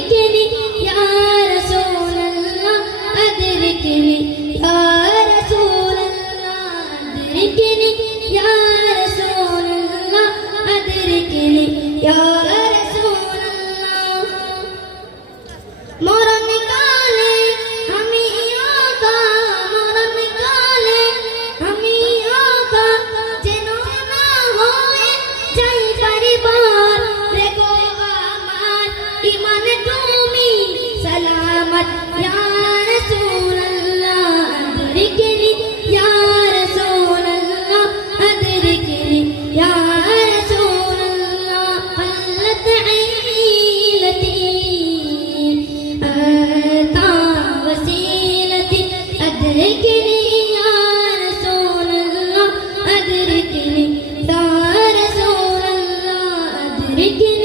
Ya यार सोना भद्र कली यार सोन नदर कली यार सोना भद्र कली यार सोना मो bikin